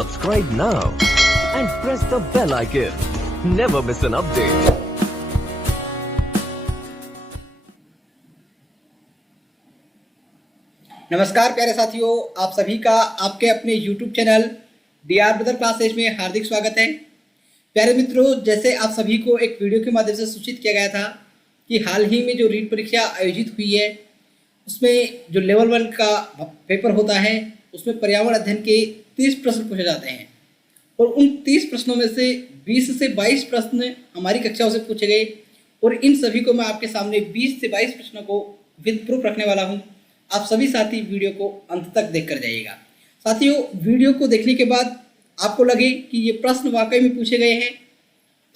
Subscribe now and press the bell icon. Never miss an update. नमस्कार प्यारे साथियों, आप सभी का आपके अपने YouTube channel DR brother classes में हार्दिक स्वागत है। प्यारे मित्रों, जैसे आप सभी को एक वीडियो के माध्यम से सूचित किया गया था कि हाल ही में जो रीट परीक्षा आयोजित हुई है उसमें जो लेवल 1 का पेपर होता है उसमें पर्यावरण अध्ययन के 30 प्रश्न पूछे जाते हैं और उन 30 प्रश्नों में से 20 से 22 प्रश्न हमारी कक्षाओं से पूछे गए और इन सभी को मैं आपके सामने 20 से 22 प्रश्नों को विद प्रूफ रखने वाला हूं। आप सभी साथी वीडियो को अंत तक देख कर जाइएगा। साथियों, वीडियो को देखने के बाद आपको लगे कि ये प्रश्न वाकई में पूछे गए हैं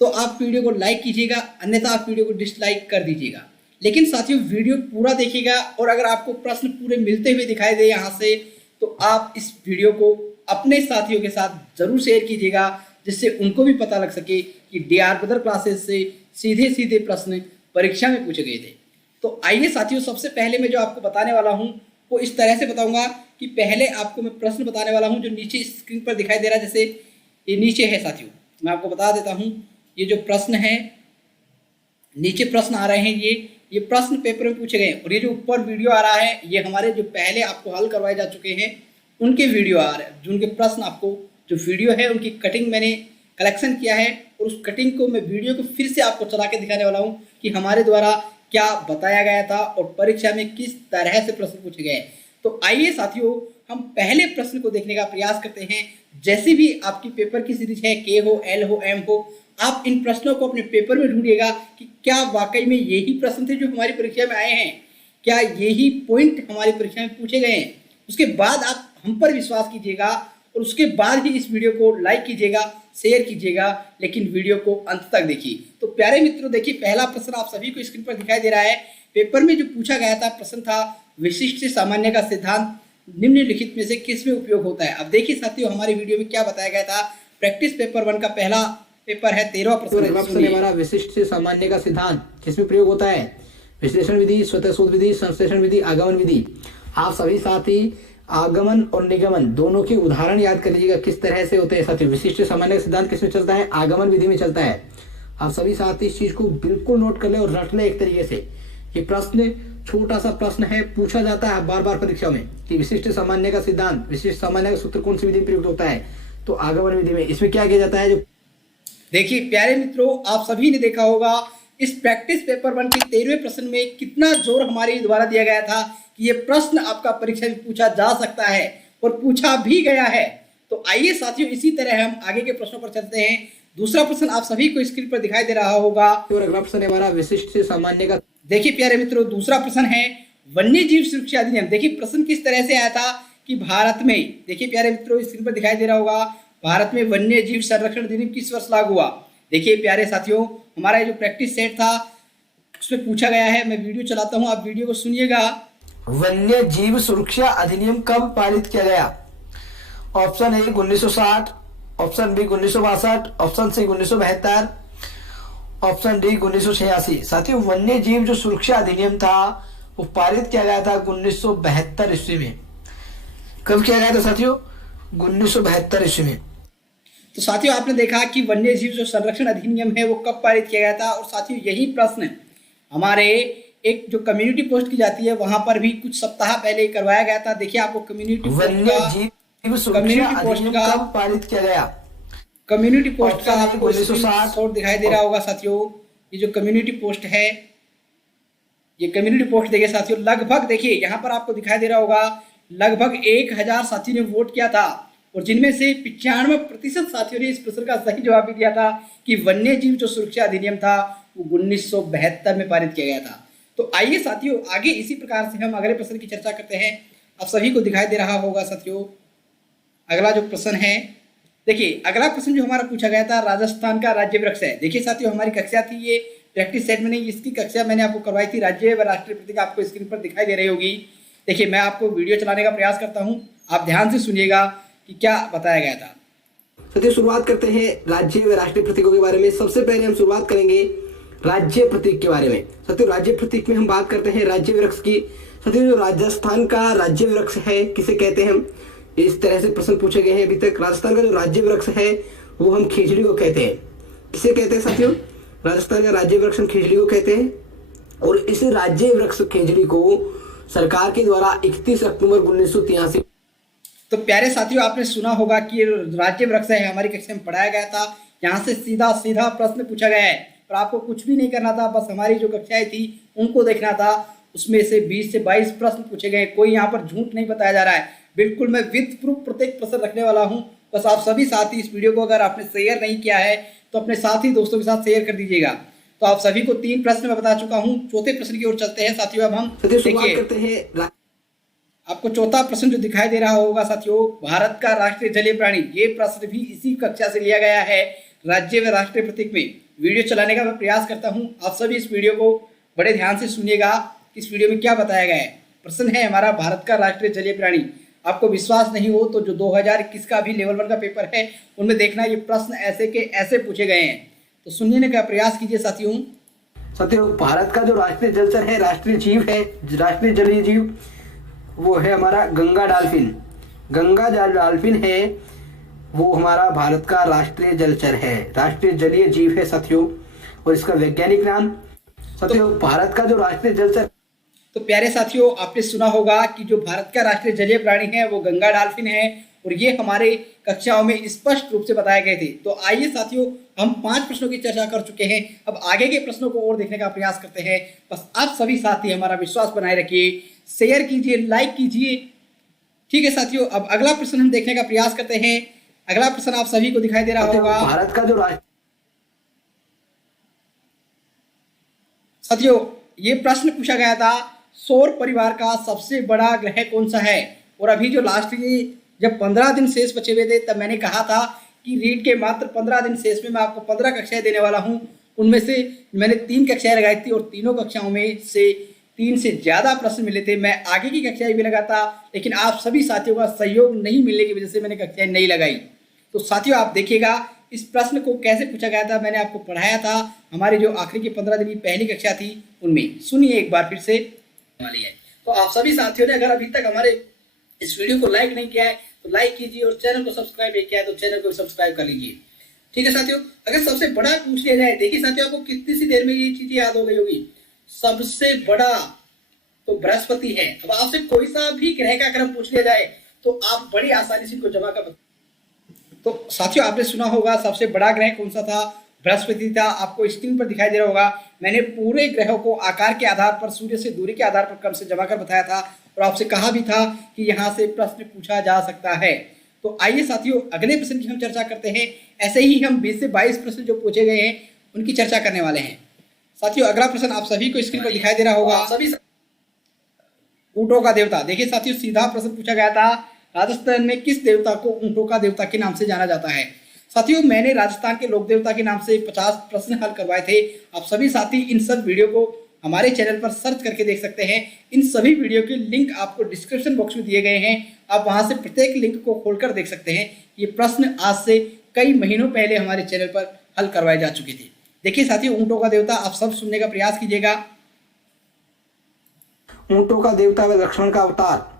तो आप वीडियो को लाइक कीजिएगा, अन्यथा आप वीडियो को डिसलाइक कर दीजिएगा। लेकिन साथियों, वीडियो पूरा देखिएगा और अगर आपको प्रश्न पूरे मिलते हुए दिखाई दे यहाँ से तो आप इस वीडियो को अपने साथियों के साथ जरूर शेयर कीजिएगा, जिससे उनको भी पता लग सके कि DR ब्रदर क्लासेस से सीधे सीधे प्रश्न परीक्षा में पूछे गए थे। तो आइए साथियों, सबसे पहले मैं जो आपको बताने वाला हूं वो इस तरह से बताऊंगा कि पहले आपको मैं प्रश्न बताने वाला हूं जो नीचे स्क्रीन पर दिखाई दे रहा है। जैसे ये नीचे है साथियों, मैं आपको बता देता हूं, ये जो प्रश्न है नीचे प्रश्न आ रहे हैं, ये प्रश्न पेपर में पूछे गए और ये जो ऊपर वीडियो आ रहा है ये हमारे जो पहले आपको हल करवाए जा चुके हैं उनके वीडियो आ रहे हैं। जो उनके प्रश्न आपको जो वीडियो है उनकी कटिंग मैंने कलेक्शन किया है और उस कटिंग को मैं वीडियो को फिर से आपको चला के दिखाने वाला हूँ कि हमारे द्वारा क्या बताया गया था और परीक्षा में किस तरह से प्रश्न पूछे गए। तो आइए साथियों, हम पहले प्रश्न को देखने का प्रयास करते हैं। जैसे भी आपकी पेपर की सीरीज है, K हो, L हो, M हो, आप इन प्रश्नों को अपने पेपर में ढूंढिएगा कि क्या वाकई में यही प्रश्न थे जो हमारी परीक्षा में आए हैं, क्या यही पॉइंट हमारी परीक्षा में पूछे गए हैं। उसके बाद आप हम पर विश्वास कीजिएगा और उसके बाद ही इस वीडियो को लाइक कीजिएगा, शेयर कीजिएगा, लेकिन वीडियो को अंत तक देखिए। तो प्यारे मित्रों, देखिए पहला प्रश्न आप सभी को स्क्रीन पर दिखाई दे रहा है। पेपर में जो पूछा गया था प्रश्न था विशिष्ट से सामान्य का सिद्धांत निम्नलिखित में से किस में उपयोग होता है। अब देखिए साथियों, हमारे वीडियो में क्या बताया गया था। प्रैक्टिस पेपर 1 का पहला पेपर है, 13वां प्रश्न हमारा विशिष्ट से सामान्य का सिद्धांत किसमें प्रयोग होता है। विश्लेषण विधि, स्वतः शोध विधि, संश्लेषण विधि, आगमन विधि। आप सभी साथी आगमन और निगमन दोनों के उदाहरण याद कर लीजिएगा किस तरह से होते हैं। साथियों, विशिष्ट सामान्य सिद्धांत किसमें चलता है, आगमन विधि में चलता है। आप सभी साथी इस चीज को बिल्कुल नोट कर ले और रट ले एक तरीके से। ये प्रश्न छोटा सा प्रश्न है, पूछा जाता है बार बार परीक्षा में कि विशिष्ट सामान्य का सिद्धांत, विशिष्ट सामान्य का सूत्र कौन सी विधि में प्रयुक्त होता है। तो आगमन विधि में इसमें क्या किया जाता है। जो देखिए प्यारे मित्रों, आप सभी ने देखा होगा इस प्रैक्टिस पेपर 1 के 13वें प्रश्न में कितना जोर हमारे द्वारा दिया गया था कि ये प्रश्न आपका परीक्षा में पूछा जा सकता है और पूछा भी गया है। तो आइए साथियों, इसी तरह हम आगे के प्रश्नों पर चलते हैं। दूसरा प्रश्न आप सभी को स्क्रीन पर दिखाई दे रहा होगा और अगला प्रश्न है हमारा विशिष्ट से सामान्य का। देखिए प्यारे मित्रों, दूसरा प्रश्न है वन्य जीव सुरक्षा अधिनियम। देखिए प्रश्न किस तरह से आया था कि भारत में, देखिए प्यारे मित्रों स्क्रीन पर दिखाई दे रहा होगा, भारत में वन्य जीव संरक्षण अधिनियम किस वर्ष लागू हुआ। देखिए प्यारे साथियों, हमारा जो प्रैक्टिस सेट था उसमें पूछा गया है। मैं वीडियो चलाता हूं, आप वीडियो को सुनिएगा। वन्य जीव सुरक्षा अधिनियम कब पारित किया गया। Option A 1960, option B 1962, option C 1972, option D 1986। साथियों, वन्य जीव जो सुरक्षा अधिनियम था वो पारित किया गया था 1972 ईस्वी में। कब किया गया था साथियों, 1972 ईस्वी में। तो साथियों, आपने देखा कि वन्य जीव जो संरक्षण अधिनियम है वो कब पारित किया गया था। और साथियों, यही प्रश्न हमारे एक जो कम्युनिटी पोस्ट की जाती है वहां पर भी कुछ सप्ताह पहले करवाया गया था। देखिए आपको कम्युनिटी पोस्ट का पारित किया गया, कम्युनिटी पोस्ट का आपको 1960 दिखाई दे रहा होगा साथियों। ये जो कम्युनिटी पोस्ट है, ये कम्युनिटी पोस्ट देखिए साथियों, लगभग देखिए यहाँ पर आपको दिखाई दे रहा होगा लगभग 1000 साथियों ने वोट किया था और जिनमें से 95% साथियों ने इस प्रश्न का सही जवाब भी दिया था कि वन्य जीव जो सुरक्षा अधिनियम था वो 1972 में पारित किया गया था। तो आइए साथियों, आगे इसी प्रकार से हम अगले प्रश्न की चर्चा करते हैं। आप सभी को दिखाई दे रहा होगा साथियों, अगला जो प्रश्न है, देखिए अगला प्रश्न जो हमारा पूछा गया था राजस्थान का राज्य वृक्ष है। देखिए साथियों, हमारी कक्षा थी ये प्रैक्टिस सेट में नहीं, इसकी कक्षा मैंने आपको करवाई थी। राज्य व राष्ट्रीय प्रतीक आपको स्क्रीन पर दिखाई दे रही होगी। देखिए मैं आपको वीडियो चलाने का प्रयास करता हूँ, आप ध्यान से सुनिएगा कि क्या बताया गया था। साथियों, शुरुआत करते हैं राज्य व राष्ट्रीय प्रतीकों के बारे में। सबसे पहले हम शुरुआत करेंगे राज्य प्रतीक के बारे में। साथियों, राज्य प्रतीक में हम बात करते हैं राज्य वृक्ष की। साथियों, जो राजस्थान का राज्य वृक्ष है किसे कहते हैं हम, इस तरह से प्रश्न पूछे गए हैं अभी तक। राजस्थान का जो राज्य वृक्ष है वो हम खेजड़ी को कहते हैं। किसे कहते हैं साथियों? राजस्थान का राज्य वृक्ष हम खेजड़ी को कहते हैं। और इस राज्य वृक्ष खेजड़ी को सरकार के द्वारा 31 अक्टूबर 1983। तो प्यारे साथियों, आपने सुना होगा कि राज्य वृक्ष है, हमारी कक्षा में पढ़ाया गया था। यहाँ से सीधा सीधा प्रश्न पूछा गया है और आपको कुछ भी नहीं करना था, बस हमारी जो कक्षाएं थी उनको देखना था। उसमें से 20 से 22 प्रश्न पूछे गए। कोई यहाँ पर झूठ नहीं बताया जा रहा है, बिल्कुल मैं विद प्रूफ प्रत्येक प्रश्न रखने वाला हूँ। बस आप सभी साथी इस वीडियो को अगर आपने शेयर नहीं किया है तो अपने साथी दोस्तों के साथ शेयर कर दीजिएगा। तो आप सभी को 3 प्रश्न मैं बता चुका हूँ। चौथे प्रश्न की ओर चलते हैं साथियों। अब हम देखिए, आपको चौथा प्रश्न जो दिखाई दे रहा होगा साथियों, भारत का राष्ट्रीय जलीय प्राणी, ये प्रश्न भी इसी कक्षा से लिया गया है। राज्य व राष्ट्रीय प्रतीक में वीडियो चलाने का मैं प्रयास करता हूं। आप सभी इस वीडियो को बड़े ध्यान से सुनिएगा। इस वीडियो में क्या बताया गया है। प्रश्न है हमारा, भारत का राष्ट्रीय जलीय प्राणी। आपको विश्वास नहीं हो तो जो 2021 का भी लेवल 1 का पेपर है उनमें देखना, ये प्रश्न ऐसे के ऐसे पूछे गए हैं। तो सुनने का प्रयास कीजिए साथियों। भारत का जो राष्ट्रीय जलचर है, राष्ट्रीय जीव है, राष्ट्रीय जलीय जीव, वो है हमारा गंगा डॉल्फिन। गंगा डॉल्फिन है वो हमारा भारत का राष्ट्रीय जलचर है, राष्ट्रीय जलीय जीव है साथियों। और इसका वैज्ञानिक नाम साथियों, भारत का जो राष्ट्रीय जलचर। तो प्यारे साथियों, आपने सुना होगा कि जो भारत का राष्ट्रीय जलीय प्राणी है वो गंगा डॉल्फिन है और ये हमारे कक्षाओं में स्पष्ट रूप से बताए गए थे। तो आइए साथियों, हम 5 प्रश्नों की चर्चा कर चुके हैं। अब आगे के प्रश्नों को और देखने का प्रयास करते हैं। बस आप सभी साथी हमारा विश्वास बनाए रखिए, शेयर कीजिए, लाइक कीजिए। ठीक है साथियों, अब अगला प्रश्न हम देखने का प्रयास करते हैं। अगला प्रश्न आप सभी को दिखाई दे रहा होगा। भारत का जो साथियों, ये प्रश्न पूछा गया था, सौर परिवार का सबसे बड़ा ग्रह कौन सा है। और अभी जो लास्ट की जब 15 दिन शेष बचे हुए थे तब मैंने कहा था कि रीड के मात्र 15 दिन शेष में मैं आपको 15 कक्षाएं देने वाला हूं। उनमें से मैंने 3 कक्षाएं लगाई थी और तीनों कक्षाओं में से 3 से ज्यादा प्रश्न मिले थे। मैं आगे की कक्षाएं भी लगाता, लेकिन आप सभी साथियों का सहयोग नहीं मिलने की वजह से मैंने कक्षाएं नहीं लगाई। तो साथियों, आप देखिएगा इस प्रश्न को कैसे पूछा गया था, मैंने आपको पढ़ाया था हमारी जो आखिरी की 15 दिन की पहली कक्षा थी उनमें। सुनिए एक बार फिर से वाली है। तो आप सभी साथियों ने अगर अभी तक हमारे इस वीडियो को लाइक नहीं किया है तो लाइक कीजिए और चैनल को सब्सक्राइब नहीं किया है तो चैनल को सब्सक्राइब कर लीजिए। ठीक है साथियों, अगर सबसे बड़ा पूछ लिया जाए, देखिए साथियों, आपको कितनी सी देर में ये चीजें याद हो गई होगी। सबसे बड़ा तो बृहस्पति है। अब आपसे कोई सा भी ग्रह का क्रम पूछ लिया जाए तो आप बड़ी आसानी से इनको जमा कर। तो साथियों, आपने सुना होगा सबसे बड़ा ग्रह कौन सा था, बृहस्पति था। आपको स्क्रीन पर दिखाई दे रहा होगा, मैंने पूरे ग्रहों को आकार के आधार पर, सूर्य से दूरी के आधार पर क्रम से जमा कर बताया था और आपसे कहा भी था कि यहाँ से प्रश्न पूछा जा सकता है। तो आइए साथियों, अगले प्रश्न की हम चर्चा करते हैं। ऐसे ही हम 20 से 22 प्रश्न जो पूछे गए हैं उनकी चर्चा करने वाले हैं। साथियों, अगला प्रश्न आप सभी को स्क्रीन पर दिखाई दे रहा होगा। सभी ऊंटों का देवता। देखिए साथियों, सीधा प्रश्न पूछा गया था, राजस्थान में किस देवता को ऊंटों का देवता के नाम से जाना जाता है। साथियों, मैंने राजस्थान के लोक देवता के नाम से 50 प्रश्न हल करवाए थे। आप सभी साथी इन सब वीडियो को हमारे चैनल पर सर्च करके देख सकते हैं। इन सभी वीडियो के लिंक आपको डिस्क्रिप्शन बॉक्स में दिए गए हैं, आप वहां से प्रत्येक लिंक को खोलकर देख सकते हैं। ये प्रश्न आज से कई महीनों पहले हमारे चैनल पर हल करवाए जा चुके थे। देखिए साथियों, ऊंटों का देवता आप सब सुनने का प्रयास कीजिएगा। ऊंटों का देवता व लक्ष्मण का अवतार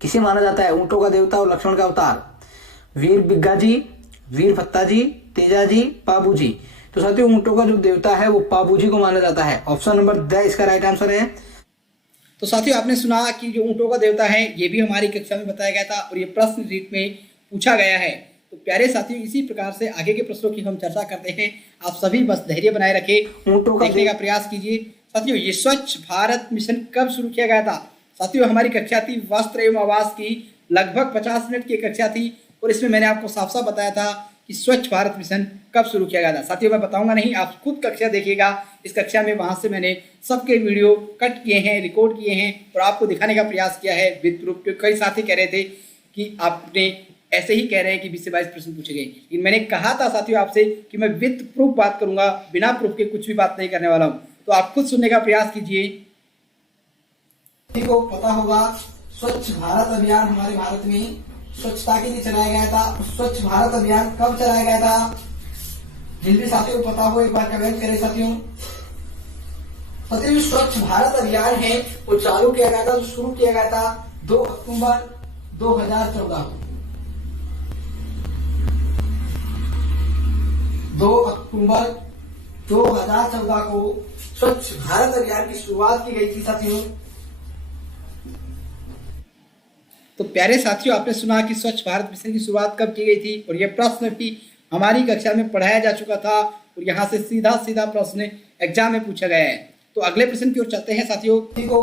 किसे माना जाता है? ऊंटों का देवता और लक्ष्मण का अवतार वीर बिग्गा जी, वीर भत्ता जी, तेजा जी, पाबू जी। तो साथियों, ऊंटों का जो देवता है वो पाबू जी को माना जाता है। ऑप्शन नंबर द इसका राइट आंसर है। तो साथियों, आपने सुना कि जो ऊंटों का देवता है ये भी हमारी कक्षा में बताया गया था और ये प्रश्न रीट में पूछा गया है। तो प्यारे साथियों, इसी प्रकार से आगे के प्रश्नों की हम चर्चा करते हैं। आप सभी बस धैर्य बनाए रखें, ऊंटों का देखने का प्रयास कीजिए। साथियों, ये स्वच्छ भारत मिशन कब शुरू किया गया था? साथियों, हमारी कक्षा थी वस्त्र एवं आवास की, लगभग 50 मिनट की कक्षा थी और इसमें मैंने आपको साफ साफ बताया था कि स्वच्छ भारत मिशन कब शुरू किया गया था। साथियों, मैं बताऊंगा नहीं, आप खुद कक्षा देखिएगा। इस कक्षा में वहां से मैंने सबके वीडियो कट किए हैं, रिकॉर्ड किए हैं और आपको दिखाने का प्रयास किया है विद प्रूफ। कई साथी कह रहे थे कि आपने ऐसे ही कह रहे हैं कि 20 से 22 प्रश्न पूछे गए, लेकिन मैंने कहा था साथियों आपसे कि मैं विद प्रूफ बात करूंगा, बिना प्रूफ के कुछ भी बात नहीं करने वाला हूं। तो आप खुद सुनने का प्रयास कीजिए। को पता होगा, स्वच्छ भारत अभियान हमारे भारत में स्वच्छता के लिए चलाया गया था। स्वच्छ भारत अभियान कब चलाया गया था? जिन भी साथियों को पता हो एक बार कमेंट करें साथियों। स्वच्छ भारत अभियान है वो चालू किया गया था, शुरू किया गया था 2 अक्टूबर 2014 को 2 अक्टूबर 2014 को स्वच्छ भारत अभियान की शुरुआत की गई थी साथियों। तो प्यारे साथियों, आपने सुना कि स्वच्छ भारत मिशन की शुरुआत कब की गई थी और यह प्रश्न भी हमारी कक्षा में पढ़ाया जा चुका था और यहाँ से सीधा सीधा प्रश्न एग्जाम में पूछा गया है। तो अगले प्रश्न की ओर चलते हैं साथियों। देखो,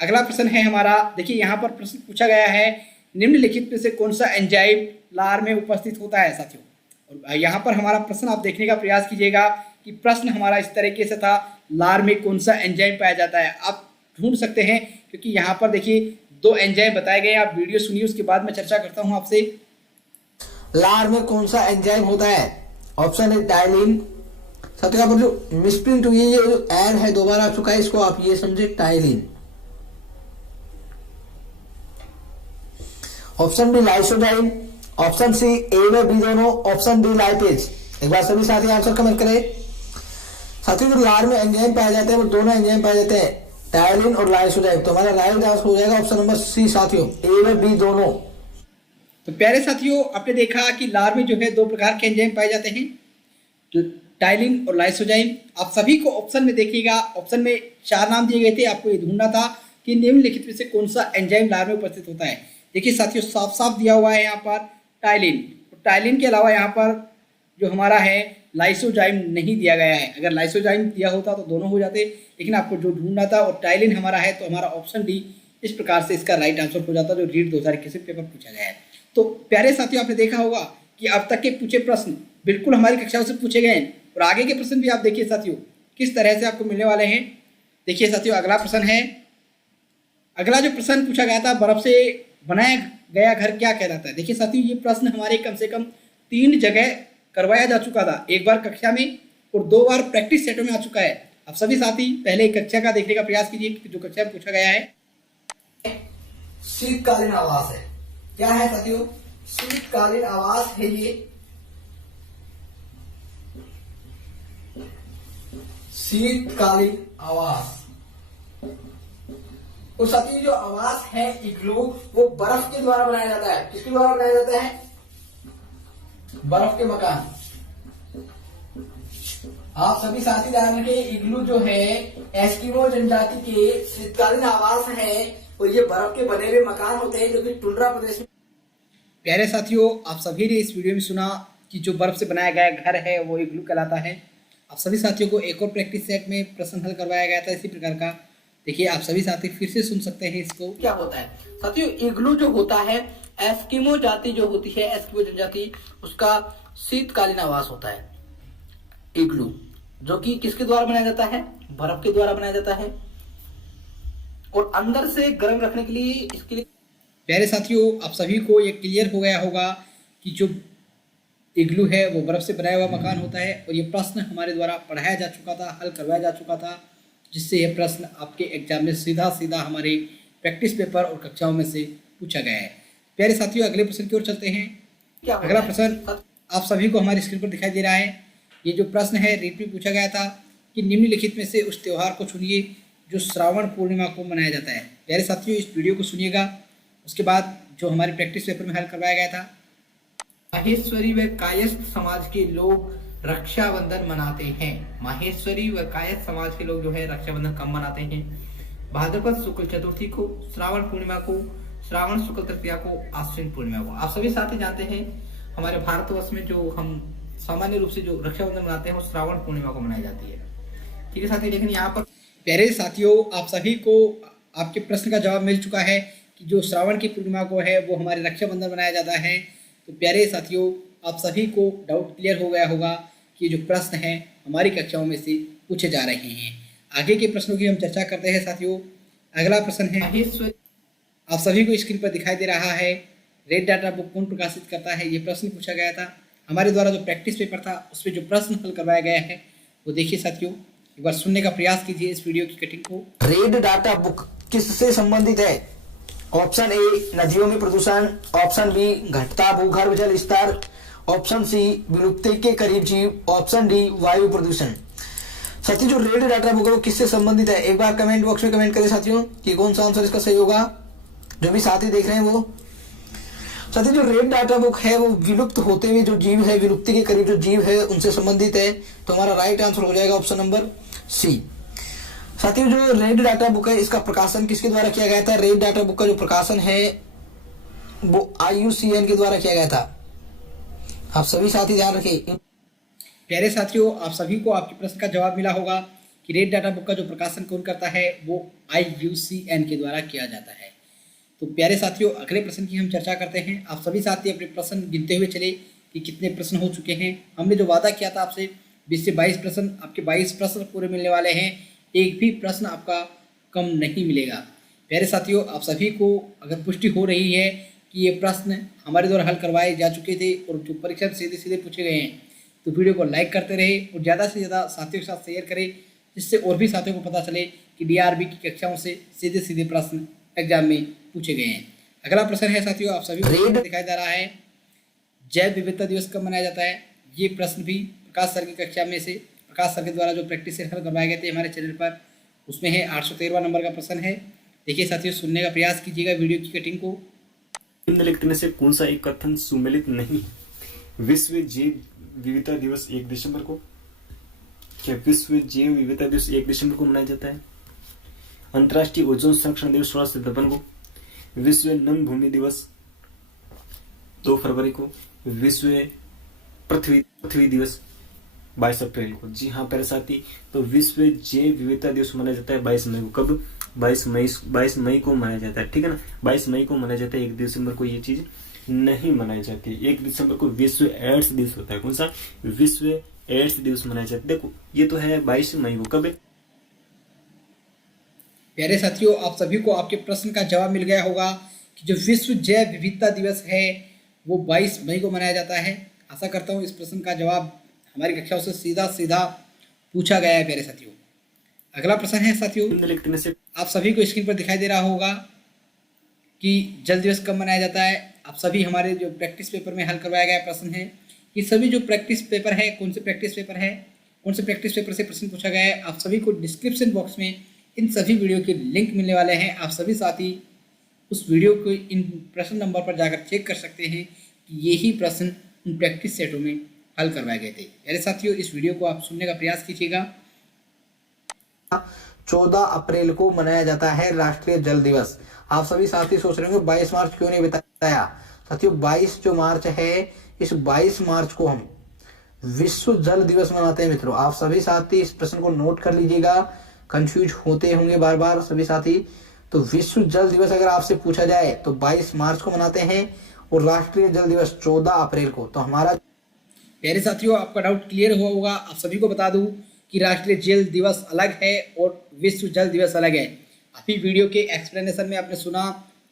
अगला प्रश्न है हमारा, देखिए यहाँ पर प्रश्न पूछा गया है, निम्नलिखित में से कौन सा एंजाइम लार में उपस्थित होता है साथियों। और यहाँ पर हमारा प्रश्न आप देखने का प्रयास कीजिएगा कि प्रश्न हमारा इस तरीके से था, लार में कौन सा एंजाइम पाया जाता है। आप ढूंढ सकते हैं क्योंकि यहाँ पर देखिए 2 एंजाइम बताए गए। आप वीडियो सुनिए, उसके बाद मैं चर्चा करता हूँ आपसे। लार में कौन सा एंजाइम होता है? ऑप्शन है टाइलिन। साथियों यहाँ पर जो मिसप्रिंट हुई है, ये जो एन है दोबारा आ चुका है, इसको आप ये समझे ptyalin. Option B lysozyme, option C A व बी दोनों, ऑप्शन डी लाइपेज। एक बार सभी साथी आंसर कमेंट करें। साथियों जो लार में एंजाइम पाए जाते हैं वो दोनों एंजाइम पाए जाते हैं, टाइलिन और लाइसोजाइम। तो हमारा राइट आंसर हो जाएगा ऑप्शन नंबर सी साथियों, ए व बी दोनों। तो प्यारे साथियों, आपने देखा कि लार में जो है 2 प्रकार के एंजाइम पाए जाते हैं, टाइलिन और लाइसोजाइम। आप सभी को ऑप्शन में देखिएगा, ऑप्शन में 4 नाम दिए गए थे, आपको ये ढूंढना था कि निम्नलिखित में से कौन सा एंजाइम लार में उपस्थित होता है। देखिए साथियों, साफ साफ दिया हुआ है यहाँ पर टाइलिन। टाइलिन के अलावा यहाँ पर जो हमारा है लाइसोजाइम नहीं दिया गया है। अगर लाइसोजाइम दिया होता तो दोनों हो जाते, लेकिन आपको जो ढूंढना था और टाइलिन हमारा है, तो हमारा ऑप्शन डी इस प्रकार से इसका राइट आंसर हो जाता, जो रीट 2021 में पेपर पूछा गया है। तो प्यारे साथियों, आपने देखा होगा कि अब तक के पूछे प्रश्न बिल्कुल हमारी कक्षाओं से पूछे गए हैं और आगे के प्रश्न भी आप देखिए साथियों किस तरह से आपको मिलने वाले हैं। देखिए साथियों, अगला प्रश्न है, अगला जो प्रश्न पूछा गया था, बर्फ से बनाया गया घर क्या कहलाता है। देखिए साथियों, ये प्रश्न हमारे कम से कम 3 जगह करवाया जा चुका था, 1 बार कक्षा में और 2 बार प्रैक्टिस सेटों में आ चुका है। अब सभी साथी पहले कक्षा का देखने का प्रयास कीजिए कि जो कक्षा में पूछा गया है। शीतकालीन आवास है, क्या है साथियों? शीतकालीन आवास है ये। शीतकालीन आवास। और साथियों जो आवास है इग्लू, वो बर्फ के द्वारा बनाया जाता है। किसके द्वारा बनाया जाता है? बर्फ के मकान। आप सभी साथी ध्यान रखें, इग्लू जो है एस्किमो जनजाति के शीतकालीन आवास है और ये बर्फ के बने हुए मकान होते हैं जो कि टुंड्रा प्रदेश में। प्यारे साथियों, आप सभी ने इस वीडियो में सुना कि जो बर्फ से बनाया गया घर है वो इग्लू कहलाता है। आप सभी साथियों को एक और प्रैक्टिस सेट में प्रश्न हल करवाया गया था इसी प्रकार का। देखिए आप सभी साथी फिर से सुन सकते हैं इसको। क्या होता है साथियों? इग्लू जो होता है, एस्किमो जाति जो होती है, एस्किमो जनजाति, उसका शीतकालीन आवास होता है इग्लू, जो कि किसके द्वारा बनाया जाता है? बर्फ के द्वारा बनाया जाता है और अंदर से गर्म रखने के लिए इसके लिए। प्यारे साथियों, आप सभी को ये क्लियर हो गया होगा कि जो इग्लू है वो बर्फ से बनाया हुआ मकान होता है और ये प्रश्न हमारे द्वारा पढ़ाया जा चुका था, हल करवाया जा चुका था, जिससे यह प्रश्न आपके एग्जाम में सीधा सीधा हमारे प्रैक्टिस पेपर और कक्षाओं में से पूछा गया है। प्यारे साथियों, अगले प्रश्न की ओर चलते हैं। अगला प्रश्न आप सभी को हमारी स्क्रीन पर दिखाई दे रहा है। ये जो प्रश्न है रीट में पूछा गया था कि निम्नलिखित में से उस त्योहार को चुनिए जो श्रावण पूर्णिमा को मनाया जाता है। प्यारे साथियों, इस वीडियो को सुनिएगा, उसके बाद जो हमारे प्रैक्टिस पेपर में हल करवाया गया था। माहेश्वरी व कायस्थ समाज के लोग रक्षाबंधन मनाते हैं। माहेश्वरी व कायस्थ समाज के लोग जो है रक्षाबंधन कब मनाते हैं? भाद्रपद शुक्ल चतुर्थी को, श्रावण पूर्णिमा को, श्रावण शुक्ल तृतीया को, आश्विन पूर्णिमा को। आप सभी साथी जानते हैं हमारे भारतवर्ष में जो हम सामान्य रूप से जो रक्षाबंधन मनाते हैं वो श्रावण पूर्णिमा को मनाई जाती है। ठीक है साथी, लेकिन यहाँ पर प्यारे साथियों, आप सभी को आपके प्रश्न का जवाब मिल चुका है कि जो श्रावण की पूर्णिमा को है वो हमारे रक्षाबंधन मनाया जाता है। तो प्यारे साथियों, आप सभी को डाउट क्लियर हो गया होगा कि जो प्रश्न हैं हमारी कक्षाओं में से पूछे जा रहे हैं। आगे के प्रश्नों की हम चर्चा करते हैं साथियों। अगला प्रश्न है, आप सभी को स्क्रीन पर दिखाई दे रहा है, रेड डाटा बुक कौन प्रकाशित करता है? ये प्रश्न पूछा गया था हमारे द्वारा। जो प्रैक्टिस पेपर था उसमें जो प्रश्न हल करवाया गया है वो देखिए साथियों, एक बार सुनने का प्रयास कीजिए इस वीडियो की कटिंग को। रेड डाटा बुक किससे संबंधित है? ऑप्शन ए नदियों में प्रदूषण, ऑप्शन बी घटता भूगर्भ जल स्तर, ऑप्शन सी विलुप्ति के करीब जीव, ऑप्शन डी वायु प्रदूषण। साथियों जो रेड डाटा बुक है वो किससे संबंधित है? एक बार कमेंट बॉक्स में कमेंट करें साथियों कि कौन सा आंसर इसका सही होगा। जो भी साथी देख रहे हैं वो साथियों जो रेड डाटा बुक है वो विलुप्त होते हुए जो जीव है, विलुप्ति के करीब जो जीव है उनसे संबंधित है। तो हमारा राइट आंसर हो जाएगा ऑप्शन नंबर सी। साथियों जो रेड डाटा बुक है इसका प्रकाशन किसके द्वारा किया गया था? रेड डाटा बुक का जो प्रकाशन है वो IUCN के द्वारा किया गया था। आप सभी साथी ध्यान रखें। प्यारे साथियों, आप सभी को आपके प्रश्न का जवाब मिला होगा कि रेड डाटा बुक का जो प्रकाशन कौन करता है वो IUCN के द्वारा किया जाता है। तो प्यारे साथियों, अगले प्रश्न की हम चर्चा करते हैं। आप सभी साथी अपने प्रश्न गिनते हुए चले कि कितने प्रश्न हो चुके हैं। हमने जो वादा किया था आपसे 20 से 22 प्रश्न, आपके 22 प्रश्न पूरे मिलने वाले हैं। एक भी प्रश्न आपका कम नहीं मिलेगा। प्यारे साथियों, आप सभी को अगर पुष्टि हो रही है कि ये प्रश्न हमारे द्वारा हल करवाए जा चुके थे और जो परीक्षा में सीधे सीधे पूछे गए हैं, तो वीडियो को लाइक करते रहे और ज़्यादा से ज़्यादा साथियों के साथ शेयर करें, जिससे और भी साथियों को पता चले कि DRB की कक्षाओं से सीधे सीधे प्रश्न एग्जाम में पूछे गए हैं। अगला प्रश्न है साथियों, आप सभी को दिखाई दे रहा है, जैव विविधता दिवस कब मनाया जाता है? ये प्रश्न भी प्रकाश सर की कक्षा में से प्रकाश सर के द्वारा जो प्रैक्टिस सेट हल करवाए गए थे हमारे चैनल पर, उसमें है 813वां नंबर का प्रश्न है। देखिए साथियों, सुनने का प्रयास कीजिएगा वीडियो की कटिंग को। निम्नलिखित में से कौन सा एक कथन सुमेलित नहीं? विश्व जैव विविधता दिवस 1 दिसंबर को। क्या विश्व जैव विविधता दिवस 1 दिसंबर को मनाया जाता है? अंतर्राष्ट्रीय ओजोन संरक्षण दिवस 16 सितंबर को। विश्व नम भूमि दिवस 2 फरवरी को। विश्व पृथ्वी दिवस 22 अप्रैल को। जी हाँ प्यारे साथी, तो विश्व जैव विविधता दिवस मनाया जाता है 22 मई को। कब? 22 मई को मनाया जाता है, ठीक है ना। 22 मई को मनाया जाता है, 1 दिसंबर को ये चीज नहीं मनाई जाती। 1 दिसंबर को विश्व एड्स दिवस होता है। कौन सा? विश्व एड्स दिवस मनाया जाता है। देखो ये तो है 22 मई को। कब है? प्यारे साथियों, आप सभी को आपके प्रश्न का जवाब मिल गया होगा कि जो विश्व जैव विविधता दिवस है वो 22 मई को मनाया जाता है। आशा करता हूँ इस प्रश्न का जवाब हमारी कक्षाओं से सीधा सीधा पूछा गया है। प्यारे साथियों, अगला प्रश्न है साथियों, आप सभी को स्क्रीन पर दिखाई दे रहा होगा कि जल दिवस कब मनाया जाता है। आप सभी हमारे जो प्रैक्टिस पेपर में हल करवाया गया प्रश्न है, ये सभी जो प्रैक्टिस पेपर है, कौन से प्रैक्टिस पेपर है, कौन से प्रैक्टिस पेपर से प्रश्न पूछा गया है, आप सभी को डिस्क्रिप्शन बॉक्स में इन सभी वीडियो के लिंक मिलने वाले हैं। आप सभी साथी उस वीडियो को इन प्रश्न नंबर पर जाकर चेक कर सकते हैं कि यही प्रश्न उन प्रैक्टिस सेटों में हल करवाए गए थे। मेरे साथियों, इस वीडियो को आप सुनने का प्रयास कीजिएगा। 14 अप्रैल को मनाया जाता है राष्ट्रीय जल दिवस। आप सभी साथी सोच रहे होंगे 22 मार्च क्यों नहीं बताया? साथियों 22 जो मार्च है, इस 22 मार्च को हम विश्व जल दिवस मनाते हैं। मित्रों आप सभी साथी इस प्रश्न को नोट कर लीजिएगा, कंफ्यूज होते होंगे बार बार सभी साथी। तो विश्व जल दिवस अगर आपसे पूछा जाए तो 22 मार्च को मनाते हैं और राष्ट्रीय जल दिवस 14 अप्रैल को। तो हमारा प्यारे साथियों, आपका डाउट क्लियर हुआ होगा। आप सभी को बता दूं कि राष्ट्रीय जल दिवस अलग है और विश्व जल दिवस अलग है। अभी वीडियो के एक्सप्लेनेशन में आपने सुना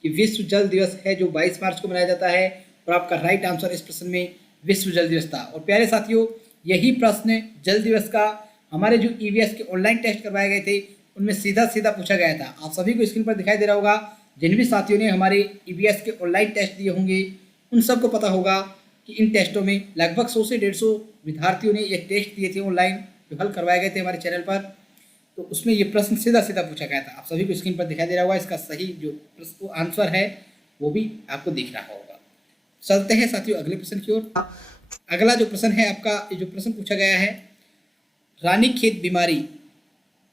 कि विश्व जल दिवस है जो 22 मार्च को मनाया जाता है और आपका राइट आंसर इस प्रश्न में विश्व जल दिवस था। और प्यारे साथियों, यही प्रश्न जल दिवस का हमारे जो EVS के ऑनलाइन टेस्ट करवाए गए थे उनमें सीधा सीधा पूछा गया था। आप सभी को स्क्रीन पर दिखाई दे रहा होगा, जिन भी साथियों ने हमारे EVS के ऑनलाइन टेस्ट दिए होंगे उन सबको पता होगा कि इन टेस्टों में लगभग 100 से 150 विद्यार्थियों ने ये टेस्ट दिए थे ऑनलाइन, जो हल करवाए गए थे हमारे चैनल पर। तो उसमें ये प्रश्न सीधा सीधा पूछा गया था। आप सभी को स्क्रीन पर दिखाई दे रहा होगा, इसका सही जो प्रश्न आंसर है वो भी आपको दिख रहा होगा। चलते हैं साथियों अगले प्रश्न की ओर। अगला जो प्रश्न है आपका, जो प्रश्न पूछा गया है, रानीखेत बीमारी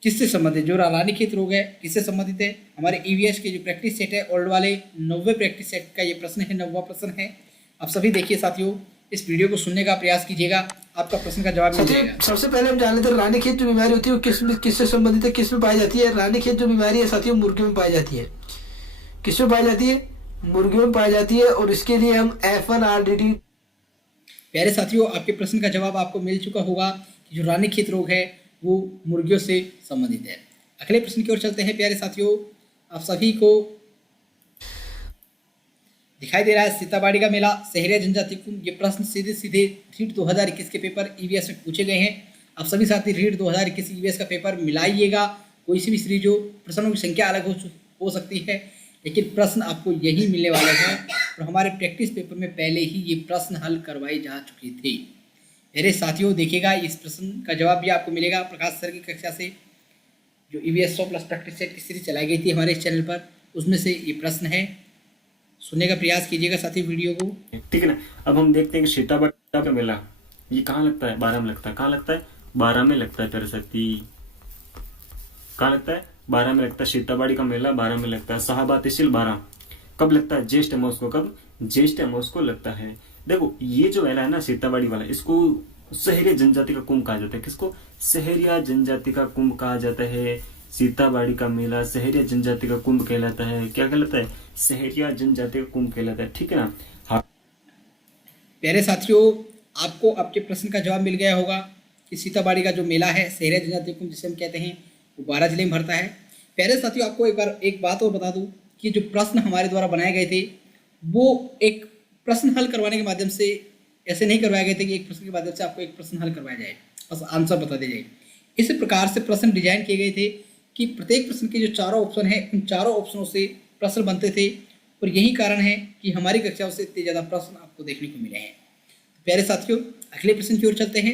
किससे संबंधित, जो रानीखेत रोग है किससे संबंधित है? हमारे EVS के जो प्रैक्टिस सेट है ओल्ड वाले 90वें प्रैक्टिस सेट का ये प्रश्न है, 90वां प्रश्न है। आप सभी देखिए साथियों, इस वीडियो को सुनने का प्रयास कीजिएगा, आपका प्रश्न का जवाब मिल जाएगा। सबसे पहले हम जान लेते हैं रानीखेत जो बीमारी होती है वो किससे संबंधित है, किस में पाई जाती है? रानीखेत जो बीमारी है साथियों मुर्गियों में पाई जाती है। किस में पाई जाती है? मुर्गियों में पाई जाती है। और इसके लिए हम F1RDT। प्यारे साथियों, आपके प्रश्न का जवाब आपको मिल चुका होगा कि जो रानीखेत रोग है वो मुर्गियों से संबंधित है। अगले प्रश्न की ओर चलते हैं। प्यारे साथियों, आप सभी को दिखाई दे रहा है सीताबाड़ी का मेला शहरी जनजाति कुंभ। ये प्रश्न सीधे सीधे रीट 2021 के पेपर EVS में पूछे गए हैं। आप सभी साथी रीट 2021 EVS का पेपर मिलाइएगा। कोई सी भी सीरीज हो, प्रश्नों की संख्या अलग हो सकती है, लेकिन प्रश्न आपको यही मिलने वाले हैं। और हमारे प्रैक्टिस पेपर में पहले ही ये प्रश्न हल करवाए जा चुके थे। मेरे साथियों देखिएगा, इस प्रश्न का जवाब भी आपको मिलेगा प्रकाश सर की कक्षा से, जो EVS 100+ प्रैक्टिस सेट की सीरीज चलाई गई थी हमारे इस चैनल पर, उसमें से ये प्रश्न है। सुनने का प्रयास कीजिएगा साथी वीडियो को। ठीक है ना। अब हम देखते हैं कि सीताबाड़ी का मेला ये कहाँ लगता है? 12 में लगता है। कहाँ लगता है? 12 में लगता है प्यारे साथी। कहाँ लगता है? 12 में लगता है। सीताबाड़ी का मेला 12 में लगता है। शाहबाद तहसील 12 कब लगता है? ज्येष्ठ अमावस को। कब? ज्येष्ठ अमावस को लगता है। देखो ये जो मेला है ना सीताबाड़ी वाला, इसको सहरिया जनजाति का कुंभ कहा जाता है। किसको? सहरिया जनजाति का कुंभ कहा जाता है। सीताबाड़ी का मेला सहरिया जनजाति का कुंभ कहलाता है। क्या कहलाता है? सहरिया जनजाति का कुंभ कहलाता है। ठीक है ना। हाँ। प्यारे साथियों, आपको आपके प्रश्न का जवाब मिल गया होगा कि सीताबाड़ी का जो मेला है सहरिया जनजाति कुंभ जिसे हम कहते हैं वो 12 जिले में भरता है। प्यारे साथियों, आपको एक बात और बता दूं कि जो प्रश्न हमारे द्वारा बनाए गए थे वो एक प्रश्न हल करवाने के माध्यम से ऐसे नहीं करवाए गए थे कि एक प्रश्न के माध्यम से आपको एक प्रश्न हल करवाया जाए बस आंसर बता दिया जाए। इस प्रकार से प्रश्न डिजाइन किए गए थे कि प्रत्येक प्रश्न के जो चारों ऑप्शन है उन चारों ऑप्शनों से प्रश्न बनते थे और यही कारण है कि हमारी कक्षाओं से इतने ज़्यादा प्रश्न आपको देखने को मिले हैं। तो प्यारे साथियों, अगले प्रश्न की ओर चलते हैं।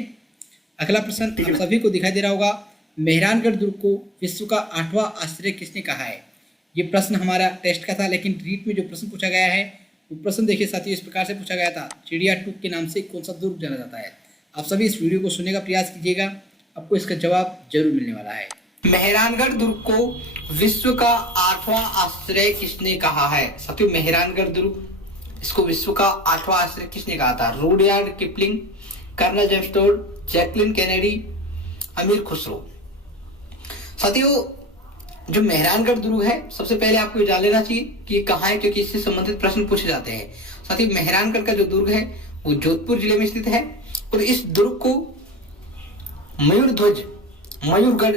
अगला प्रश्न आप सभी को दिखाई दे रहा होगा। मेहरानगढ़ दुर्ग को विश्व का 8वां आश्चर्य किसने कहा है? ये प्रश्न हमारा टेस्ट का था, लेकिन रीट में जो प्रश्न पूछा गया है वो प्रश्न देखिए साथियों, इस प्रकार से पूछा गया था। चिड़िया टूक के नाम से कौन सा दुर्ग जाना जाता है? आप सभी इस वीडियो को सुनने का प्रयास कीजिएगा, आपको इसका जवाब जरूर मिलने वाला है। मेहरानगढ़ दुर्ग को विश्व का 8वां आश्चर्य किसने कहा है? साथियों, मेहरानगढ़ दुर्ग इसको विश्व का 8वां आश्चर्य किसने कहा था? Rudyard Kipling, colonel James Tod, Jacqueline Kennedy, Amir Khusrau. साथियों, जो मेहरानगढ़ दुर्ग है सबसे पहले आपको ये जान लेना चाहिए कि ये कहाँ है, क्योंकि इससे संबंधित प्रश्न पूछे जाते हैं। साथियों, मेहरानगढ़ का जो दुर्ग है वो जोधपुर जिले में स्थित है और इस दुर्ग को मयूरध्वज, मयूरगढ़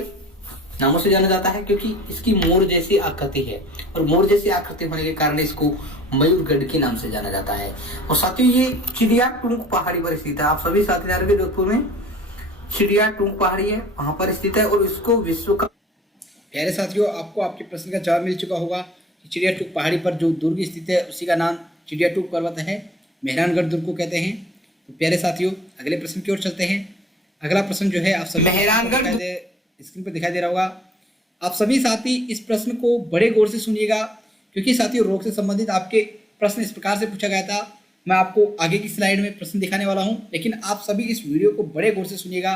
नामों से जाना जाता है क्योंकि इसकी मोर जैसी आकृति है और मोर जैसी आकृति होने के कारण इसको मयूरगढ़ के नाम से जाना जाता है। और साथियों, ये चिड़िया टूंक पहाड़ी पर स्थित है। आप सभी साथी जान रहे जोधपुर में चिड़िया टूंक पहाड़ी है, वहां पर स्थित है और इसको विश्व का। प्यारे साथियों, आपको आपके प्रश्न का जवाब मिल चुका होगा कि चिड़िया टूंक पहाड़ी पर जो दुर्ग स्थित है उसी का नाम चिड़िया टूंक पर्वत है, मेहरानगढ़ दुर्ग को कहते हैं। तो प्यारे साथियों, अगले प्रश्न की ओर चलते हैं। अगला प्रश्न जो है आप सभी मेहरानगढ़ स्क्रीन पर दिखाई दे रहा होगा। आप सभी साथी इस प्रश्न को बड़े गौर से सुनिएगा क्योंकि साथियों रोग से संबंधित आपके प्रश्न इस प्रकार से पूछा गया था। मैं आपको आगे की स्लाइड में प्रश्न दिखाने वाला हूं, लेकिन आप सभी इस वीडियो को बड़े गौर से सुनिएगा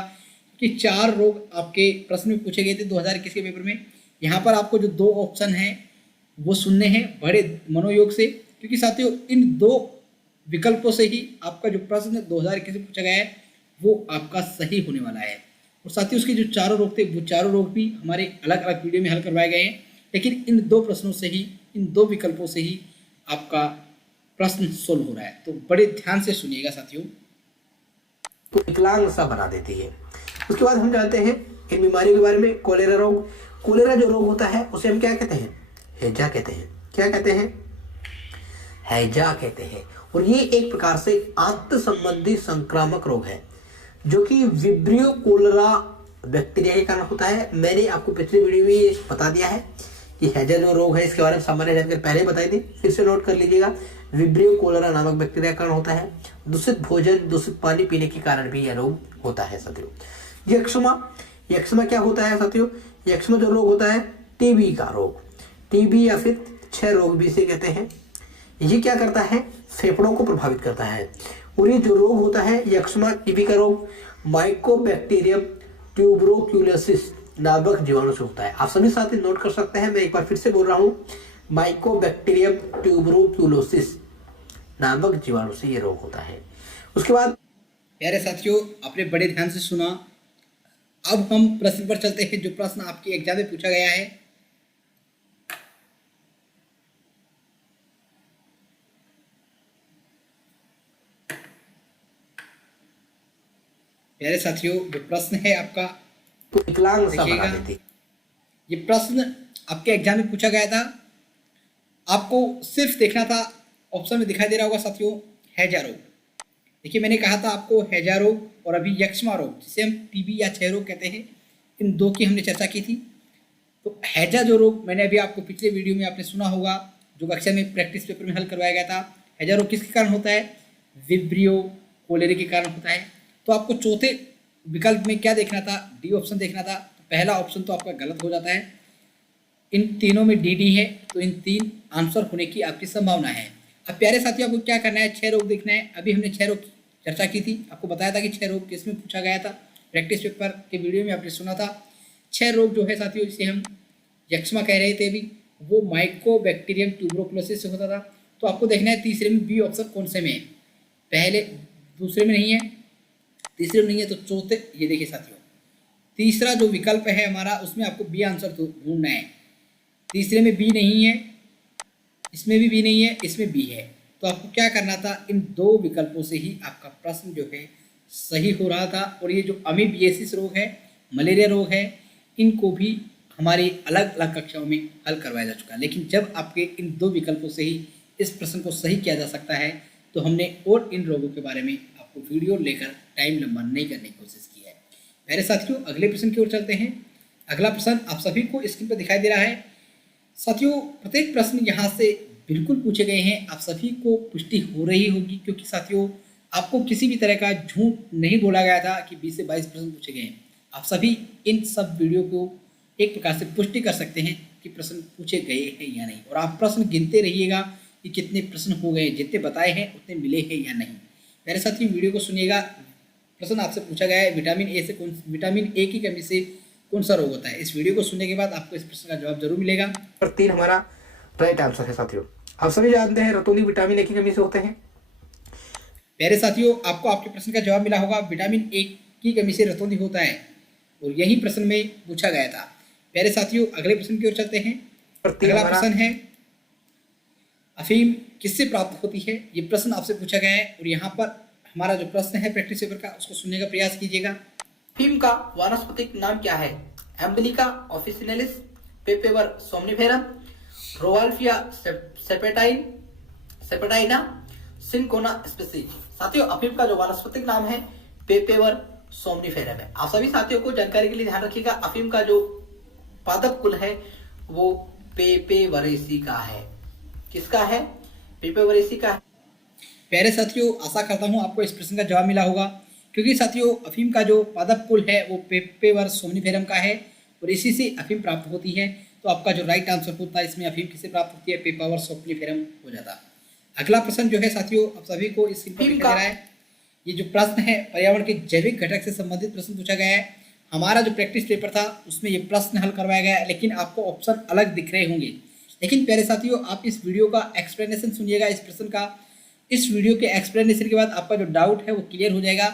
कि 4 रोग आपके प्रश्न में पूछे गए थे 2021 के पेपर में। यहाँ पर आपको जो 2 ऑप्शन हैं वो सुनने हैं बड़े मनोयोग से, क्योंकि साथियों इन 2 विकल्पों से ही आपका जो प्रश्न 2021 में पूछा गया है वो आपका सही होने वाला है। और साथियों, उसके जो 4 रोग थे वो 4 रोग भी हमारे अलग अलग वीडियो में हल करवाए गए हैं, लेकिन इन 2 प्रश्नों से ही, इन 2 विकल्पों से ही आपका प्रश्न सोल्व हो रहा है। तो बड़े ध्यान से सुनिएगा साथियों। तो विकलांग सा बना देती है। उसके बाद हम जानते हैं इन बीमारियों के बारे में। कोलेरा रोग, कोलेरा जो रोग होता है उसे हम क्या कहते हैं? हैजा कहते हैं। क्या कहते हैं? हैजा कहते हैं। और ये एक प्रकार से आंत संबंधी संक्रामक रोग है जो कि विब्रियो कोलेरा बैक्टीरिया के कारण होता है। मैंने आपको पिछले वीडियो में बता दिया है कि हैजा जो रोग है इसके बारे में सामान्य जानकारी पहले बताई थी, फिर से नोट कर लीजिएगा। विब्रियो कोलेरा नामक बैक्टीरिया के कारण होता है। दूषित भोजन, दूषित पानी पीने के कारण भी यह रोग होता है साथियों। यक्ष्मा, यक्ष्मा क्या होता है साथियों? यक्ष्मा जो रोग होता है टीबी का रोग, टीबी या फिर क्षय रोग भी इसे कहते हैं। ये क्या करता है? फेफड़ों को प्रभावित करता है। और ये जो रोग होता है यक्ष्मा टीबी का रोग माइकोबैक्टीरियम ट्यूबरोक्यूलोसिस नामक जीवाणु से होता है। आप सभी साथी नोट कर सकते हैं, मैं एक बार फिर से बोल रहा हूँ, माइकोबैक्टीरियम ट्यूबरोक्यूलोसिस नामक जीवाणु से ये रोग होता है। उसके बाद प्यारे साथियों, आपने बड़े ध्यान से सुना। अब हम प्रश्न पर चलते हैं जो प्रश्न आपके एग्जाम में पूछा गया है। प्यारे साथियों, जो प्रश्न है आपका विकलांग सा बना देती। ये प्रश्न आपके एग्जाम में पूछा गया था। आपको सिर्फ देखना था, ऑप्शन में दिखाई दे रहा होगा साथियों, हैजा रोग। देखिए, मैंने कहा था आपको हैजा रोग और अभी यक्ष्मा रोग जिसे हम टीबी या क्षय रोग कहते हैं, इन 2 की हमने चर्चा की थी। तो हैजा जो रोग मैंने अभी आपको पिछले वीडियो में आपने सुना होगा, जो कक्षा में प्रैक्टिस पेपर में हल करवाया गया था। हैजा रोग किसके कारण होता है? विब्रियो कोलेरा के कारण होता है। तो आपको चौथे विकल्प में क्या देखना था? डी ऑप्शन देखना था। तो पहला ऑप्शन तो आपका गलत हो जाता है। इन तीनों में डी है, तो इन 3 आंसर होने की आपकी संभावना है। अब प्यारे साथियों, आपको क्या करना है, 6 रोग देखना है। अभी हमने 6 रोग की चर्चा की थी, आपको बताया था कि 6 रोग किसमें पूछा गया था। प्रैक्टिस पेपर के वीडियो में आपने सुना था। 6 रोग जो है साथियों, जिसे हम यक्ष्मा कह रहे थे अभी, वो माइकोबैक्टीरियम ट्यूबरोकुलोसिस से होता था। तो आपको देखना है तीसरे में बी ऑप्शन कौन से में है, पहले दूसरे में नहीं है, तीसरे में नहीं है, तो चौथे, ये देखिए साथियों, तीसरा जो विकल्प है हमारा, उसमें आपको बी आंसर ढूंढना है। तीसरे में बी नहीं है, इसमें भी बी नहीं है, इसमें बी है। तो आपको क्या करना था, इन 2 विकल्पों से ही आपका प्रश्न जो है सही हो रहा था। और ये जो अमीबियासिस रोग है, मलेरिया रोग है, इनको भी हमारी अलग अलग कक्षाओं में हल करवाया जा चुका है। लेकिन जब आपके इन 2 विकल्पों से ही इस प्रश्न को सही किया जा सकता है, तो हमने और इन रोगों के बारे में आपको वीडियो लेकर टाइम लंबा नहीं करने की कोशिश की है। मेरे साथियों, अगले प्रश्न की ओर चलते हैं। अगला प्रश्न आप सभी को स्क्रीन पर दिखाई दे रहा है। साथियों, प्रत्येक प्रश्न यहाँ से बिल्कुल पूछे गए हैं, आप सभी को पुष्टि हो रही होगी, क्योंकि साथियों आपको किसी भी तरह का झूठ नहीं बोला गया था कि 20 से 22 प्रश्न पूछे गए हैं। आप सभी इन सब वीडियो को एक प्रकार से पुष्टि कर सकते हैं कि प्रश्न पूछे गए हैं या नहीं। और आप प्रश्न गिनते रहिएगा कि कितने प्रश्न हो गए, जितने बताए हैं उतने मिले हैं या नहीं। मेरे साथियों, वीडियो को सुनिएगा। प्रश्न आपसे पूछा गया है, विटामिन ए की कमी से कौन सा रोग होता है। इस वीडियो को सुनने के बाद आपको इस प्रश्न का जवाब जरूर मिलेगा। और 3 हमारा राइट आंसर है साथियों। आप सभी जानते हैं रतौंधी विटामिन ए की कमी से होते हैं। प्यारे साथियों, आपको आपके प्रश्न का जवाब मिला होगा। विटामिन ए की कमी से रतौंधी होता है, और यही प्रश्न में पूछा गया था। प्यारे साथियों, अगले प्रश्न की ओर चलते हैं। अगला प्रश्न है, अफीम किससे प्राप्त होती है। ये प्रश्न आपसे पूछा गया है, और यहाँ पर हमारा जो प्रश्न है प्रैक्टिस पेपर का, उसको सुनने का प्रयास कीजिएगा। अफीम का वानस्पतिक नाम क्या है। Emblica officinalis, Papaver somniferum, Rauvolfia serpentina, Cinchona species. साथियों, अफीम का जो वानस्पतिक नाम है पेपेवर सोमनिफेरम है। आप सभी साथियों को जानकारी के लिए ध्यान रखिएगा, अफीम का जो पादप कुल है वो पेपेवरेसी का है। किसका है, पेपेवरेसी का है। प्यारे साथियों, आशा करता हूँ आपको इस प्रश्न का जवाब मिला होगा, क्योंकि साथियों अफीम का जो पादप कुल है वो पेपेवर सोमनिफेरम का है, और इसी से अफीम प्राप्त होती है। तो आपका जो राइट आंसर होता है इसमें अफीम किससे प्राप्त होती है, पेपेवर सोमनिफेरम हो जाता। अगला प्रश्न जो है साथियों, आप सभी को इस दिखा रहा है। ये जो प्रश्न है पर्यावरण के जैविक घटक से संबंधित प्रश्न पूछा गया है। हमारा जो प्रैक्टिस पेपर था उसमें ये प्रश्न हल करवाया गया है, लेकिन आपको ऑप्शन अलग दिख रहे होंगे। लेकिन प्यारे साथियों, आप इस वीडियो का एक्सप्लेनेशन सुनिएगा इस प्रश्न का। इस वीडियो के एक्सप्लेनेशन के बाद आपका जो डाउट है वो क्लियर हो जाएगा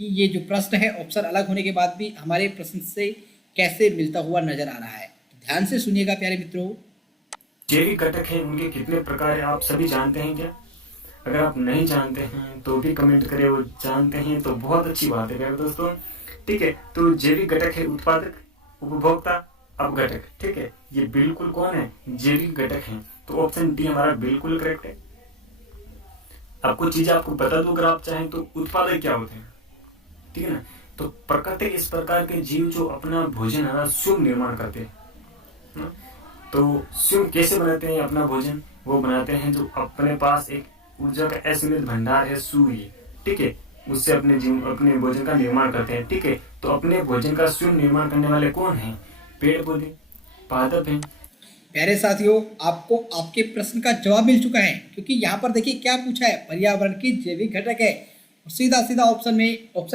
कि ये जो प्रश्न है ऑप्शन अलग होने के बाद भी हमारे प्रश्न से कैसे मिलता हुआ नजर आ रहा है। तो ध्यान से सुनिएगा प्यारे मित्रों। जैविक घटक हैं, उनके कितने प्रकार हैं, आप सभी जानते हैं क्या। अगर आप नहीं जानते हैं तो भी कमेंट करें, वो जानते हैं तो बहुत अच्छी बात है प्यारे दोस्तों। ठीक है, तो जैविक घटक है उत्पादक, उपभोक्ता, अपघटक। ठीक है, ये बिल्कुल कौन है, जैविक घटक हैं। तो ऑप्शन डी हमारा बिल्कुल करेक्ट है। आपको चीजें आपको बता दूं अगर आप चाहें तो, उत्पादक क्या होते हैं, ठीक है ना। तो प्रकृति इस प्रकार के जीव जो अपना भोजन है स्वयं निर्माण करते हैं। तो स्वयं कैसे बनाते हैं अपना भोजन, वो बनाते हैं जो अपने पास एक ऊर्जा का असीमित भंडार है सूर्य। ठीक है, उससे अपने भोजन का निर्माण करते हैं। ठीक है, तो अपने भोजन का स्वयं निर्माण करने वाले कौन हैं, पेड़ पौधे, पादप हैं। प्यारे साथियों, आपको आपके प्रश्न का जवाब मिल चुका है, क्योंकि यहाँ पर देखिए क्या पूछा है, पर्यावरण की जैविक घटक है। और सीधा सीधा ऑप्शन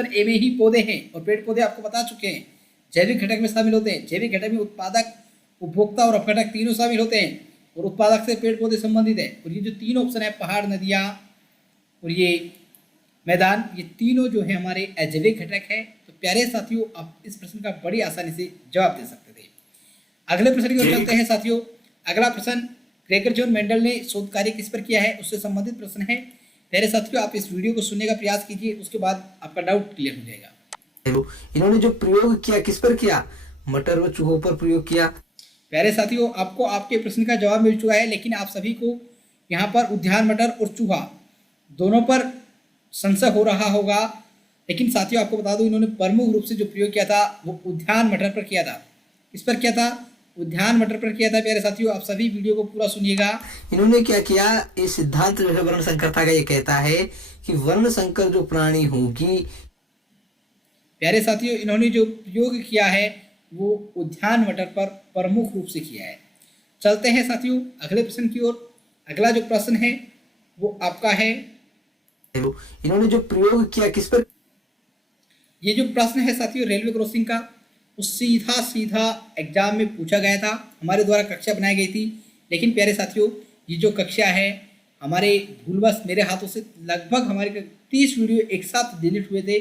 ए में ही पौधे हैं, और पेड़ पौधे आपको बता चुके हैं जैविक घटक में शामिल होते हैं। जैविक घटक में उत्पादक, उपभोक्ता और अपघटक तीनों शामिल होते हैं, और उत्पादक से पेड़ पौधे संबंधित है। और ये जो 3 ऑप्शन है, पहाड़, नदियाँ और ये मैदान, ये तीनों जो है हमारे अजैविक घटक है। तो प्यारे साथियों, आप इस प्रश्न का बड़ी आसानी से जवाब दे सकते थे। अगले प्रश्न की ओर चलते हैं साथियों। अगला प्रश्न, ग्रेगर जॉन मेंडल ने शोध कार्य किस पर किया है, उससे संबंधित प्रश्न है। प्यारे साथियों, आप इस वीडियो को सुनने का प्रयास कीजिए, उसके बाद आपका डाउट क्लियर हो जाएगा। इन्होंने जो प्रयोग किया किस पर किया, मटर व चूहों पर प्रयोग किया। प्यारे साथियों, आपको आपके प्रश्न का जवाब मिल चुका है, लेकिन आप सभी को यहाँ पर उद्यान मटर और चूहा दोनों पर संशय हो रहा होगा। लेकिन साथियों, आपको बता दूं, इन्होंने प्रमुख रूप से जो प्रयोग किया था वो उद्यान मटर पर किया था। किस पर किया था, उद्यान मटर पर किया था। प्यारे साथियों, आप सभी वीडियो को पूरा सुनिएगा। इन्होंने क्या किया, इस सिद्धांत जो है वर्ण संकरता का, ये कहता है कि वर्ण संकर जो प्राणी होगी। प्यारे साथियों, इन्होंने जो प्रयोग किया है वो उद्यान मटर पर प्रमुख रूप से किया है। चलते हैं साथियों अगले प्रश्न की ओर। अगला जो प्रश्न है वो आपका है। इन्होंने जो प्रयोग किया किस पर, ये जो प्रश्न है साथियों रेलवे क्रॉसिंग का, वो सीधा सीधा एग्जाम में पूछा गया था, हमारे द्वारा कक्षा बनाई गई थी। लेकिन प्यारे साथियों, ये जो कक्षा है हमारे भूलवश मेरे हाथों से लगभग हमारे 30 वीडियो एक साथ डिलीट हुए थे,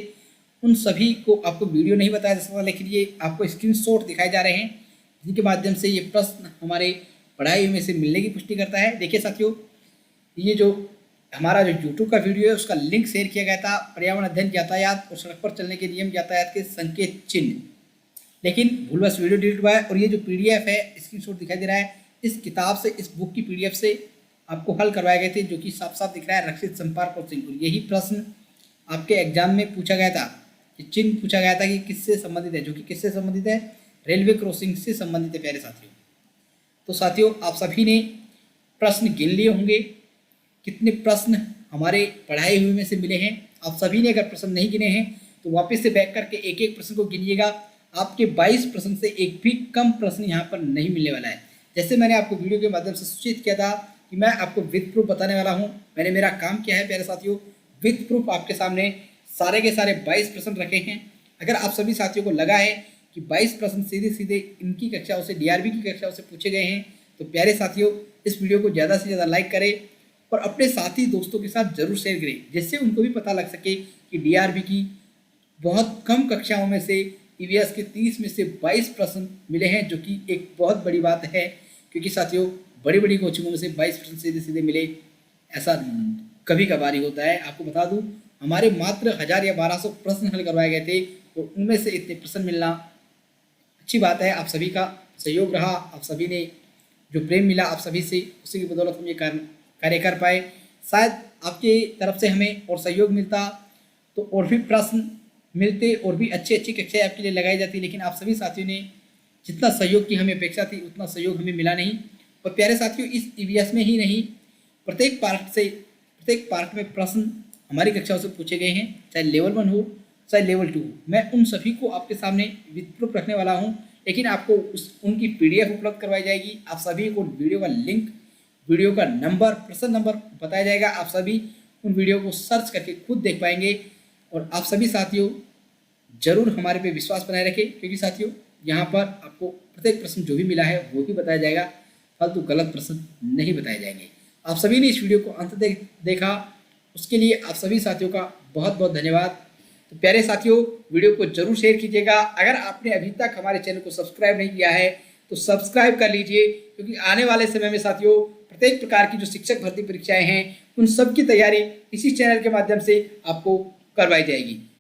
उन सभी को आपको वीडियो नहीं बताया जा सकता, लेकिन ये आपको स्क्रीनशॉट दिखाए जा रहे हैं जिनके माध्यम से ये प्रश्न हमारे पढ़ाई में से मिलने की पुष्टि करता है। देखिए साथियों, ये जो हमारा जो YouTube का वीडियो है उसका लिंक शेयर किया गया था, पर्यावरण अध्ययन यातायात और सड़क पर चलने के नियम यातायात के संकेत चिन्ह, लेकिन भूलवश वीडियो डिलीट हुआ है। और ये जो PDF है स्क्रीनशॉट दिखाई दे रहा है, इस किताब से, इस बुक की PDF से आपको हल करवाए गए थे, जो कि साफ साफ दिख रहा है रक्षित संपर्क और सिंकुल। यही प्रश्न आपके एग्जाम में पूछा गया था, कि चिन्ह पूछा गया था कि किससे संबंधित है, जो कि किससे संबंधित है, रेलवे क्रॉसिंग से संबंधित है प्यारे साथियों। तो साथियों, आप सभी ने प्रश्न गिन लिए होंगे, कितने प्रश्न हमारे पढ़ाए हुए में से मिले हैं। आप सभी ने अगर प्रश्न नहीं गिने हैं तो वापस से बैक करके एक एक प्रश्न को गिनिएगा। आपके 22 प्रश्न से एक भी कम प्रश्न यहाँ पर नहीं मिलने वाला है। जैसे मैंने आपको वीडियो के माध्यम से सूचित किया था कि मैं आपको विद प्रूफ बताने वाला हूँ, मैंने मेरा काम किया है प्यारे साथियों, विद प्रूफ आपके सामने सारे के सारे 22 प्रश्न रखे हैं। अगर आप सभी साथियों को लगा है कि 22 प्रश्न सीधे सीधे इनकी कक्षाओं से, DRB की कक्षाओं से पूछे गए हैं, तो प्यारे साथियों इस वीडियो को ज़्यादा से ज़्यादा लाइक करें और अपने साथी दोस्तों के साथ जरूर शेयर करें, जिससे उनको भी पता लग सके कि DRB की बहुत कम कक्षाओं में से EVS के 30 में से 22 प्रश्न मिले हैं, जो कि एक बहुत बड़ी बात है। क्योंकि साथियों, बड़ी बड़ी कोचिंगों में से 22 प्रश्न सीधे सीधे मिले ऐसा कभी कभार ही होता है। आपको बता दूं, हमारे मात्र 1000 या 1200 प्रश्न हल करवाए गए थे और उनमें से इतने प्रश्न मिलना अच्छी बात है। आप सभी का सहयोग रहा, आप सभी ने जो प्रेम मिला आप सभी से, उसी की बदौलत हम ये कार्य कर पाए। शायद आपकी तरफ से हमें और सहयोग मिलता तो और भी प्रश्न मिलते और भी अच्छी अच्छी कक्षाएं आपके लिए लगाई जाती, लेकिन आप सभी साथियों ने जितना सहयोग की हमें अपेक्षा थी उतना सहयोग हमें मिला नहीं। और प्यारे साथियों, इस EVS में ही नहीं, प्रत्येक पार्ट में प्रश्न हमारी कक्षाओं से पूछे गए हैं, चाहे लेवल 1 हो चाहे लेवल 2 हो। मैं उन सभी को आपके सामने विद प्रूफ रखने वाला हूं, लेकिन आपको उनकी PDF उपलब्ध करवाई जाएगी। आप सभी को वीडियो का लिंक, वीडियो का नंबर, प्रश्न नंबर बताया जाएगा। आप सभी उन वीडियो को सर्च करके खुद देख पाएंगे। और आप सभी साथियों जरूर हमारे पे विश्वास बनाए रखें, क्योंकि साथियों यहाँ पर आपको प्रत्येक प्रश्न जो भी मिला है वो ही बताया जाएगा, फालतू गलत प्रश्न नहीं बताए जाएंगे। आप सभी ने इस वीडियो को अंत तक देखा, उसके लिए आप सभी साथियों का बहुत बहुत धन्यवाद। तो प्यारे साथियों, वीडियो को जरूर शेयर कीजिएगा। अगर आपने अभी तक हमारे चैनल को सब्सक्राइब नहीं किया है तो सब्सक्राइब कर लीजिए, क्योंकि आने वाले समय में साथियों प्रत्येक प्रकार की जो शिक्षक भर्ती परीक्षाएं हैं उन सब की तैयारी इसी चैनल के माध्यम से आपको करवाई जाएगी।